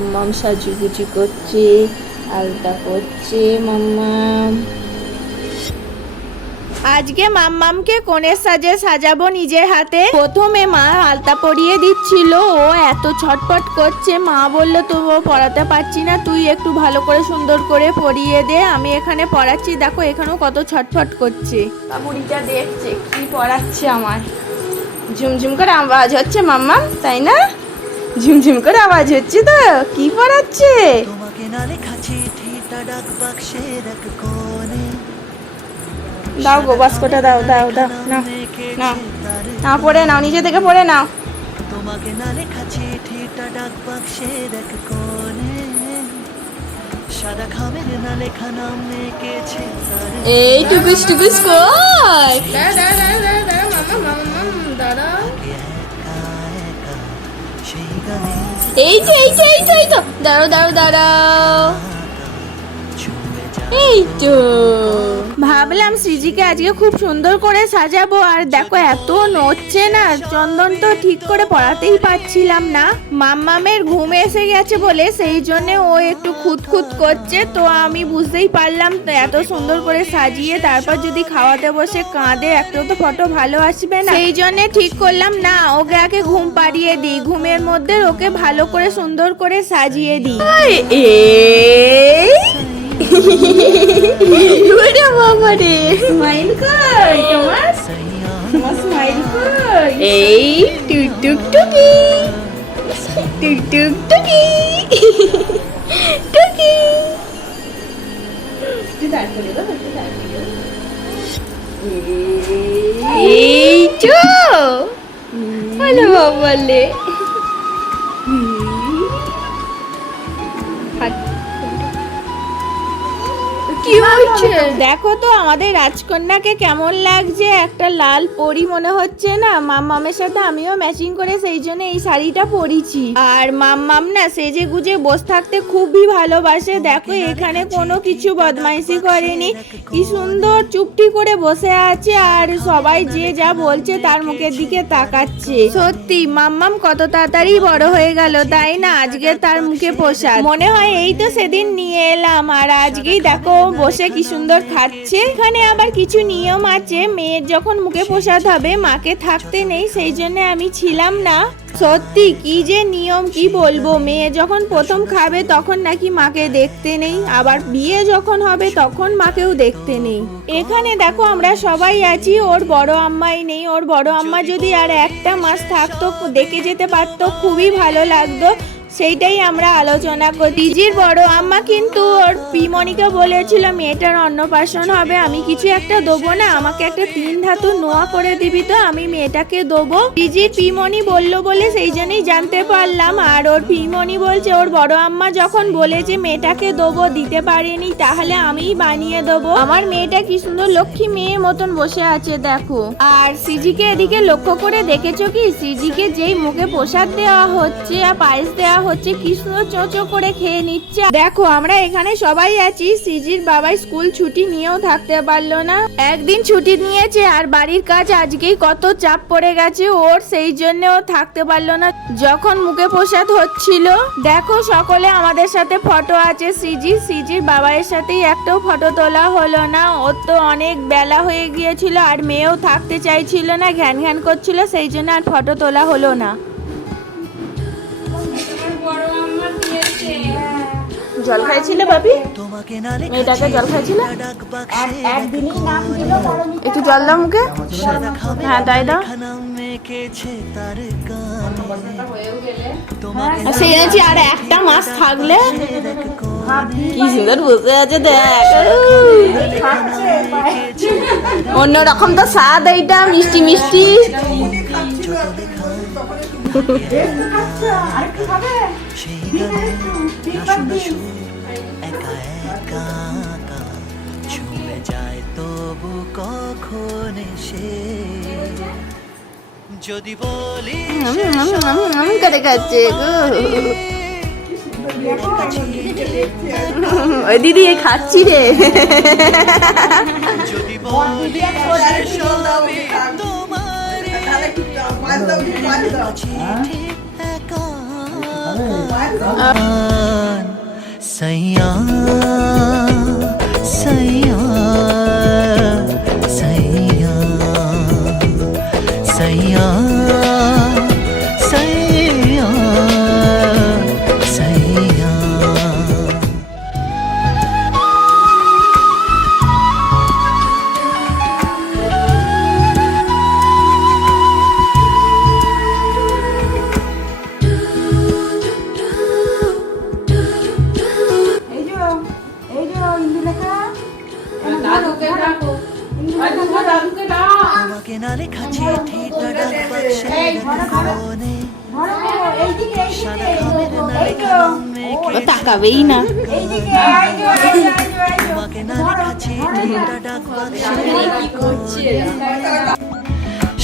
মাম্মাম সাজুগুজু করছে আলতা করছে মাম্মাম। আজকে মাম্মামকে কোণের সাজে সাজাবো নিজের হাতে। প্রথমে মা আলতা পরিয়ে দিচ্ছিল ও এত ছটপট করছে। মা বলল তো ও পড়াতে পারছি না তুই একটু ভালো করে সুন্দর করে পরিয়ে দে আমি এখানে পড়াচ্ছি দেখো এখানেও কত ছটফট করছে। বুড়িটা দেখছে কি পড়াচ্ছে আমার। ঝুমঝুম করে আওয়াজ হচ্ছে মাম্মাম তাই না? ঝুমঝুম করে আওয়াজ হচ্ছে তো কি পড়াচ্ছে? না দাও গো বাস্কটা দাও দাও দাও নাও নাও নাও পড়ে নাও নিজে থেকে পড়ে নাও। তোমাকে না লেখা চিঠিটা ডাক বাক্সের এক কোণে। সাদা খামের না লেখা নাম তার এই টুকুস টুকুস কই? এই তো এই তো এই তো এই তো দাঁড়াও দাঁড়াও দাঁড়াও ছুঁয়ে যা এই তো ভাবলাম শ্রীজিকে আজকে খুব সুন্দর করে সাজাবো, আর দেখো এত নড়ছে না, চন্দন তো ঠিক করে পড়াতেই পারছিলাম না। মাম্মামের ঘুম এসে গেছে বলে সেই জন্য ও একটু খুঁতখুত করছে, তো আমি বুঝতেই পারলাম তো এত সুন্দর করে সাজিয়ে তারপর যদি খাওয়াতে বসে কাঁদে, একটাও তো ফটো ভালো আসবে না। সেই জন্য ঠিক করলাম, না, ওকে আগে ঘুম পাড়িয়ে দিই, ঘুমের মধ্যে ওকে ভালো করে সুন্দর করে সাজিয়ে দিই। ওরে বাবা রে স্মাইল কর তোমার তোমার স্মাইল কর এই টুক টুক টুকি। টুক টুক টুকি। টুকি। এই তো ভালো বাবালে দেখো তো আমাদের রাজকন্যাকে কেমন লাগছে? একটা লাল পরি মনে হচ্ছে না? মাম্মামের সাথে আমিও ম্যাচিং করে সেই জন্য এই শাড়িটা পরিছি। আর মাম্মাম না সেজে গুজে বসে থাকতে খুবই ভালোবাসে। দেখো এখানে কোনো কিছু বদমাইশি করেনি। কি সুন্দর চুপটি করে বসে আছে আর সবাই যে যা বলছে তার মুখের দিকে তাকাচ্ছে। সত্যি মাম্মাম কত তাড়াতাড়ি বড় হয়ে গেল তাই না? আজকে তার মুখে পোশাক। মনে হয় এই তো সেদিন নিয়ে এলাম। আর আজকেই দেখো বসে কি সুন্দর খাচ্ছে? এখানে আবার কিছু নিয়ম আছে। মেয়ের যখন মুখে প্রসাদ হবে, মাকে থাকতে নেই, সেই জন্য আমি ছিলাম না। সত্যি, কি যে নিয়ম, কি বলব? মেয়ে যখন প্রথম খাবে, তখন নাকি মাকে দেখতে নেই। আবার বিয়ে যখন হবে, তখন মাকেও দেখতে নেই। এখানে দেখো, আমরা সবাই আছি। ওর বড় আম্মাই নেই। ওর বড় আম্মা যদি আর একটা মাস থাকতো, দেখে যেতে পারতো। খুবই ভালো লাগতো। সেইটাই আমরা আলোচনা করি। দিজির বড় আম্মা কিন্তু ওর পিমনিকে বলেছিল, মেয়েটার অন্নপ্রাশন হবে, আমি কিছু একটা দেবো না, আমাকে একটা তিন ধাতু নোয়া করে দিবি তো, আমি মেয়েটাকে দেবো। দিজির পিমনি বলল বলে সেই জন্যই জানতে পারলাম, আর ওর পিমনি বলছে, ওর বড় আম্মা যখন বলেছে মেয়েটাকে দেবো, দিতে পারেনি, তাহলে আমিই বানিয়ে দেবো। আমার মেয়েটা কি সুন্দর লক্ষ্মী মেয়ে মতন বসে আছে, দেখো। আর সিজিকে এদিকে লক্ষ্য করে দেখেছ কি, সিজিকে যেই মুখে প্রসাদ দেওয়া হচ্ছে আর পায়েস দেওয়া হচ্ছে কৃষ্ণ চোচো করে খেয়ে নিচ্ছে। দেখো, আমরা এখানে সবাই আছি। সিজির বাবাই স্কুল ছুটি নিয়েও থাকতে পারল না। একদিন ছুটি নিয়েছে আর বাড়ির কাজ আজকেই কত চাপ পড়ে গেছে, ওর সেই জন্য ও থাকতে পারল না। যখন মুখে প্রসাদ হচ্ছিল, দেখো সকলে আমাদের সাথে ফটো আছে সিজি। সিজির বাবাইয়ের সাথেই একটাও ফটো তোলা হলো না। ওর তো অনেক বেলা হয়ে গিয়েছিল আর মেয়েও থাকতে চাইছিল না, ঘ্যান ঘ্যান করছিল, সেই জন্য আর ফটো তোলা হলো না। জল খাইছিলে বাপি মেয়েটাকে জল খাইছিলে? একটু জল দাও মুখে। হ্যাঁ তাই দাও। গানে আর একটা মাস থাকলে। এক কি সুন্দর বসে আছে দেখ। অন্য রকম তো স্বাদ এইটা মিষ্টি মিষ্টি। একা একা যায় তবু কখন সে যদি বলি খাচ্ছে ওই দিদি খাচ্ছি রে যদি বলি सैया লেখা চিঠিটা ডাক বাক্সে এইদিকে সাদা খামের না। তাকাবেই বাক্সে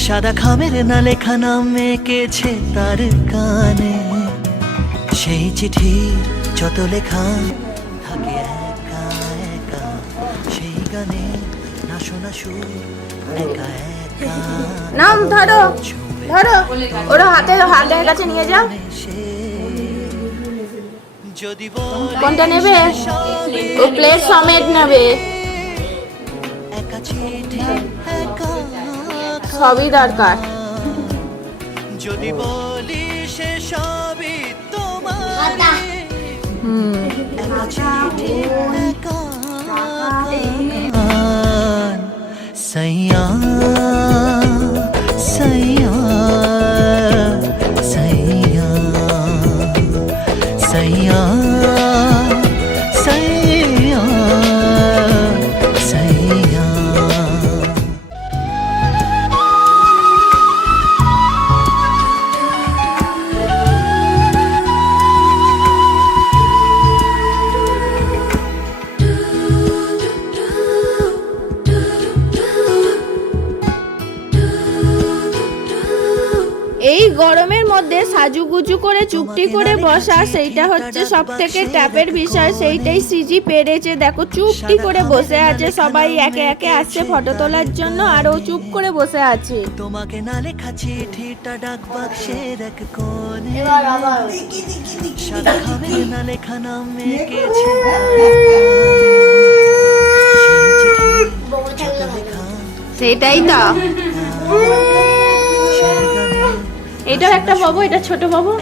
সাদা খামের না লেখা নাম এঁকেছে তার কানে। সেই চিঠি যত লেখা থাকে একা একা। সেই গানে না শোনা সুর একা একা নাম ধরো ধরো। ওরা হাতে হাতের কাছে নিয়ে যাও। সে যদি বলি কোনটা নেবে? ও প্লেট সমেত নেবে। একা চিঠি একা সবই দরকার। যদি বলি সে সবই তোমার। হুম। একা চিঠি একা সৈয়া সৈয়া সাজুগুজু করে চুপটি করে বসা সেইটা হচ্ছে সব থেকে ট্যাপের বিষয় সেইটাই সিজি পেরেছে। দেখো চুপটি করে বসে আছে সবাই একে একে আসছে ফটো তোলার জন্য আর ও চুপ করে বসে আছে। তোমাকে না লেখা চিঠিটা ডাক বাক্সের এক কোণে সাদা না লেখা নাম এঁকেছে সেটাই তো। এটাও একটা বাবু, এটা ছোট বাবু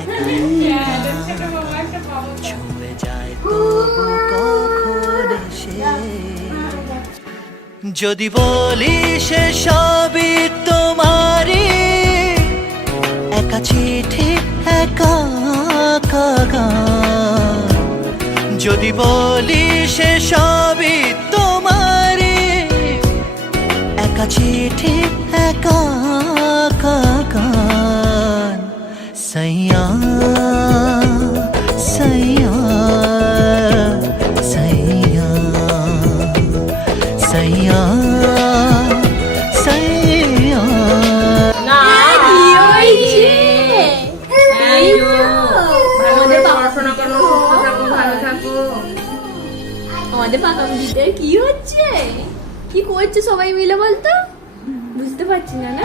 যদি বলি সে সবই তোমারই, একা চিঠি, একা। যদি বলি সে সবই তোমারই, একা চিঠি, একা আমাদের পাকা দিদিদের কি হচ্ছে? কি করছে সবাই মিলে বলতো? বুঝতে পারছি না না?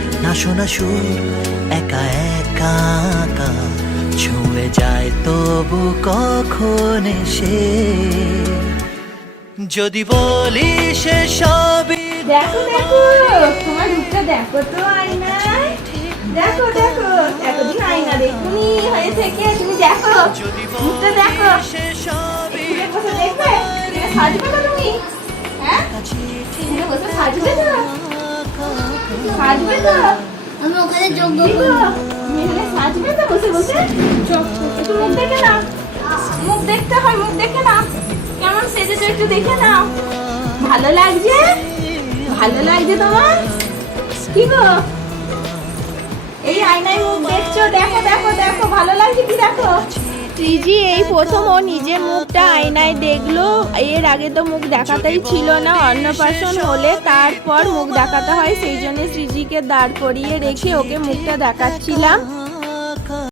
না শোনা সুর একা একা একা ছুঁয়ে যায় তবু কখন সে যদি বলি সে সবই দেখো দেখো তোমার রূপটা দেখো তো আয়না দেখো দেখো এতদিন আয়না দেখুনি হয়ে থেকে তুমি দেখো। বলি দেখো। সে সবই বসে দেখবে? সাজবে তো তুমি? হ্যাঁ? সাজবে তো? সাজবে তো? আমি ওখানে যোগ্য কি গো? সাজবে তো বসে বসে? একটু মুখ দেখে নাও। মুখ দেখতে হয় মুখ দেখে নাও। কেমন সেজেছো একটু দেখে নাও। ভালো লাগছে? ভালো লাগছে তোমার? কি গো? এই আয়নায় মুখ দেখছ? দেখো দেখো দেখো। ভালো লাগছে কি দেখো? ত্রিজি এই প্রথম ও নিজের মুখটা আয়নায় দেখল। এর আগে তো মুখ দেখাতেই ছিল না, অন্নপ্রাশন হলে তারপর মুখ দেখাতে হয়, সেই জন্য শ্রীজিকে দাঁড় করিয়ে রেখে ওকে মুখটা দেখাচ্ছিলাম।